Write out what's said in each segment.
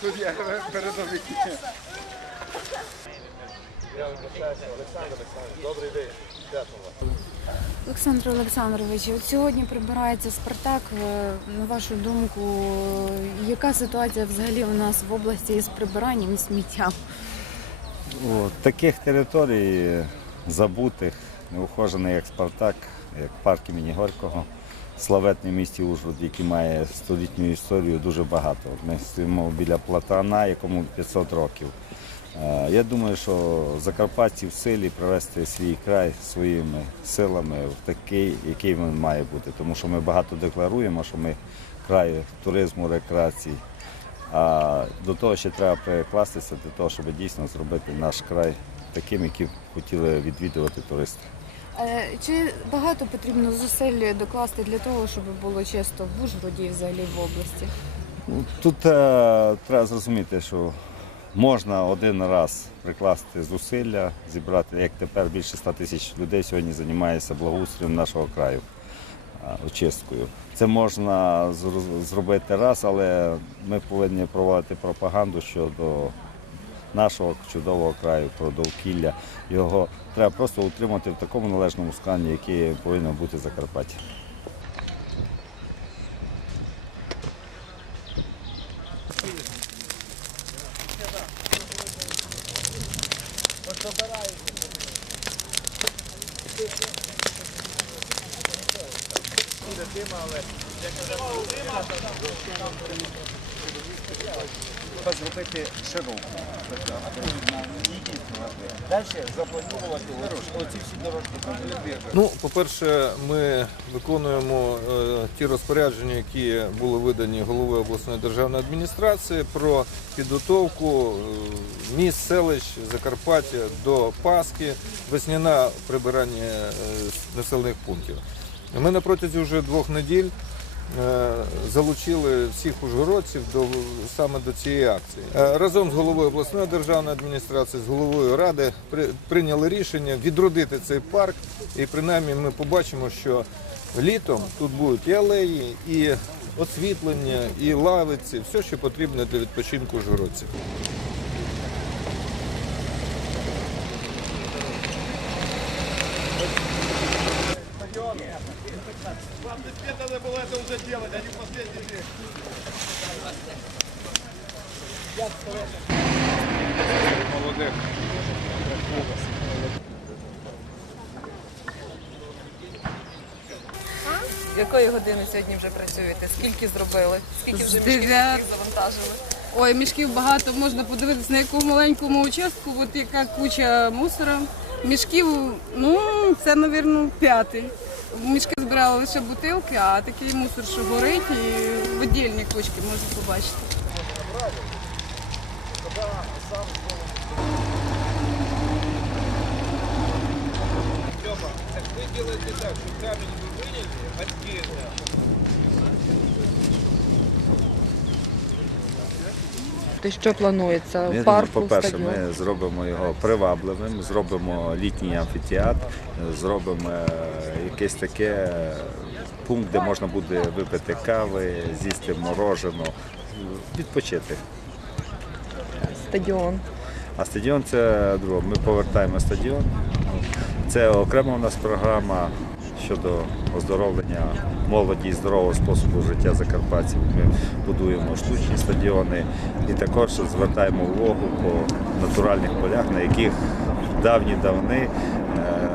Тут я передовик. Олександр Олександрович, от сьогодні прибирається Спартак. Е, На вашу думку, яка ситуація взагалі у нас в області із прибиранням і сміттям? Таких територій забутих, неухожених, як Спартак, як парк імені Горького, славетне місті Ужгород, який має столітню історію, дуже багато. Ми стоїмо біля платана, якому 500 років. Я думаю, що закарпатці в силі привести свій край своїми силами в такий, який він має бути. Тому що ми багато декларуємо, що ми край туризму, рекреації. А до того ще треба прикластися для того, щоб дійсно зробити наш край таким, який хотіли відвідувати туристи. Е, Чи багато потрібно зусиль докласти для того, щоб було чисто в Ужгороді і взагалі в області? Ну, Тут е, треба зрозуміти, що можна один раз прикласти зусилля, зібрати, як тепер більше 100 тисяч людей сьогодні займається благоустрієм нашого краю, очисткою. Це можна зробити раз, але ми повинні проводити пропаганду щодо нашого чудового краю, про довкілля. Його треба просто утримати в такому належному стані, який повинен бути Закарпаття. забирають. Дитина, але я казав, Зробити широко. Далі запланувати оці. Ну, по-перше, ми виконуємо е, ті розпорядження, які були видані головою обласної державної адміністрації про підготовку е, міст, селищ Закарпаття до Пасхи, весняна прибирання е, населених пунктів. Ми на протязі вже двох неділь залучили всіх ужгородців до саме до цієї акції. Е, Разом з головою обласної державної адміністрації, з головою ради при- прийняли рішення відродити цей парк. І принаймні ми побачимо, що літом тут будуть і алеї, і освітлення, і лавиці, все, що потрібно для відпочинку ужгородців. Якої години сьогодні вже працюєте? Скільки зробили? Скільки вже мішків дев'ят- завантажили? Ой, мішків багато, можна подивитися на якому маленькому участку, от яка куча мусора. Мішків, ну, це, мабуть, п'ятий. Мішки збирали лише бутилки, а такий мусор, що горить, і в віддільні кучки можна побачити. Ти що планується? Ми, Парку, по-перше, ми зробимо його привабливим, зробимо літній амфітеатр, зробимо е, якесь таке е, пункт, де можна буде випити кави, з'їсти мороженого, відпочити. Стадіон. А стадіон це друге. Ми повертаємо стадіон. Це окрема у нас програма щодо оздоровлення молоді і здорового способу життя закарпатців. Ми будуємо штучні стадіони і також звертаємо увагу по натуральних полях, на яких давні давни е,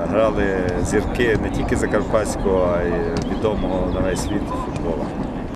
грали зірки не тільки закарпатського, а й відомого на весь світ футболу.